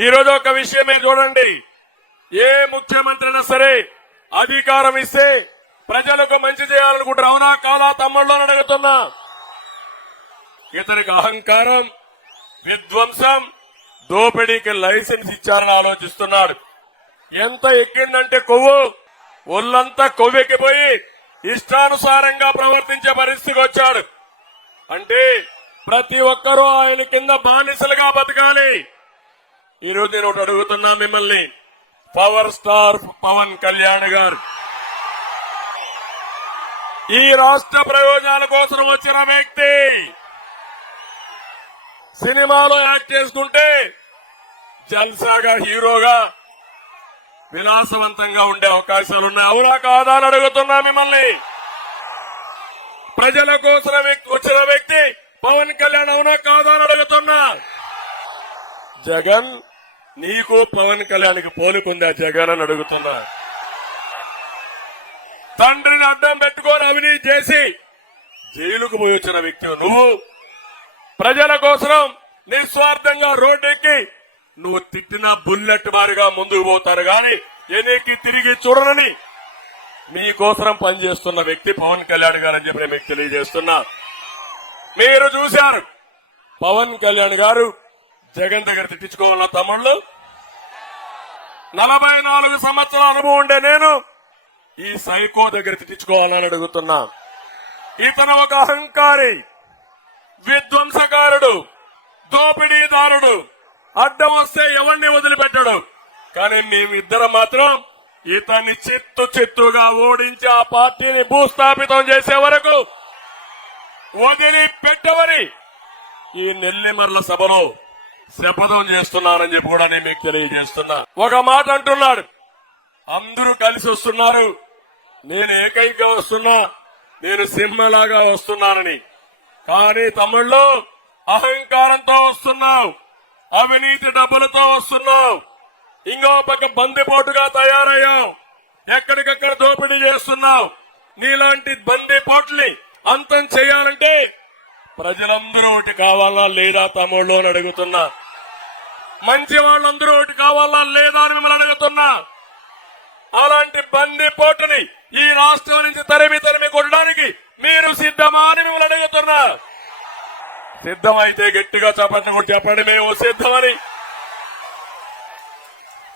ఈ రోజు ఒక విషయమే చూడండి. ఏ ముఖ్యమంత్రి అయినా సరే అధికారం ఇస్తే ప్రజలకు మంచి చేయాలనుకుంటారు. అవునా కాదా తమ్ముళ్ళు అని అడుగుతున్నా. ఇతనికి అహంకారం విధ్వంసం దోపిడీకి లైసెన్స్ ఇచ్చారని ఆలోచిస్తున్నాడు. ఎంత ఎక్కిందంటే కొవ్వు. ఒళ్ళంతా కొవ్వెక్కిపోయి ఇష్టానుసారంగా ప్రవర్తించే పరిస్థితికి వచ్చాడు. అంటే ప్రతి ఒక్కరూ ఆయన కింద బానిసలుగా బతకాలి. ఈరోజు నేను ఒకటి అడుగుతున్నా మిమ్మల్ని. పవర్ స్టార్ పవన్ కళ్యాణ్ గారు. ఈ రాష్ట్ర ప్రయోజనాల కోసం వచ్చిన వ్యక్తి సినిమాలో యాక్ట్ చేసుకుంటే జల్సాగా హీరోగా విలాసవంతంగా ఉండే అవకాశాలు ఉన్నాయి. అవునా కాదా అని అడుగుతున్నా మిమ్మల్ని. ప్రజల కోసం వచ్చిన వ్యక్తి పవన్ కళ్యాణ్ అవునా కాదా అని జగన్ నీకు పవన్ కళ్యాణ్కి పోలికుందా జగన్ అని అడుగుతున్నా. తండ్రిని అడ్డం పెట్టుకొని అవినీతి చేసి జైలుకు పోయి వచ్చిన వ్యక్తి నువ్వు. ప్రజల కోసం నిస్వార్థంగా రోడ్డెక్కి నువ్వు తిట్టిన బుల్లెట్ వారిగా ముందుకు పోతారు గాని ఎనికి తిరిగి చూడనని మీకోసం పనిచేస్తున్న వ్యక్తి పవన్ కళ్యాణ్ గారు అని చెప్పి నేను మీకు తెలియజేస్తున్నా. మీరు చూశారు పవన్ కళ్యాణ్ గారు జగన్ దగ్గర తిట్టించుకోవాల తమ్ముళ్ళు? నలభై నాలుగు సంవత్సరాల అనుభవం ఉండే నేను ఈ సైకో దగ్గర తిట్టించుకోవాలని అడుగుతున్నా. ఇతను ఒక అహంకారి విధ్వంసకారుడు దోపిడీదారుడు. అడ్డం వస్తే ఎవరిని వదిలిపెట్టడు? కానీ మేమిద్దరం మాత్రం ఇతన్ని చిత్తు చిత్తుగా ఓడించి ఆ పార్టీని భూస్థాపితం చేసే వరకు వదిలిపెట్టవని ఈ నెల్లిమర్ల సభలో శపథం చేస్తున్నానని చెప్పి కూడా నేను మీకు తెలియజేస్తున్నా. ఒక మాట అంటున్నాడు. అందరూ కలిసి వస్తున్నారు. నేను ఏకైక వస్తున్నా. నేను సింహలాగా వస్తున్నానని. కానీ తమిళ్ళో అహంకారంతో వస్తున్నావు. అవినీతి డబ్బులతో వస్తున్నావు. ఇంకో పక్క బందిపోటుగా తయారయ్యావు. ఎక్కడికక్కడ దోపిడీ చేస్తున్నావు. నీలాంటి బందిపోట్ని అంతం చేయాలంటే ప్రజలందరూ ఒకటి కావాలా లేదా తమ్ముళ్ళు అని అడుగుతున్నా. మంచి వాళ్ళందరూ ఒకటి కావాలా లేదా అని మిమ్మల్ని అడుగుతున్నా. అలాంటి బందిపోటుని ఈ రాష్ట్రం నుంచి తరిమి తరిమి కొట్టడానికి మీరు సిద్ధమా అని మిమ్మల్ని అడుగుతున్నా. సిద్ధమైతే గట్టిగా చెప్పండి కొట్టి చెప్పండి మేము సిద్ధమని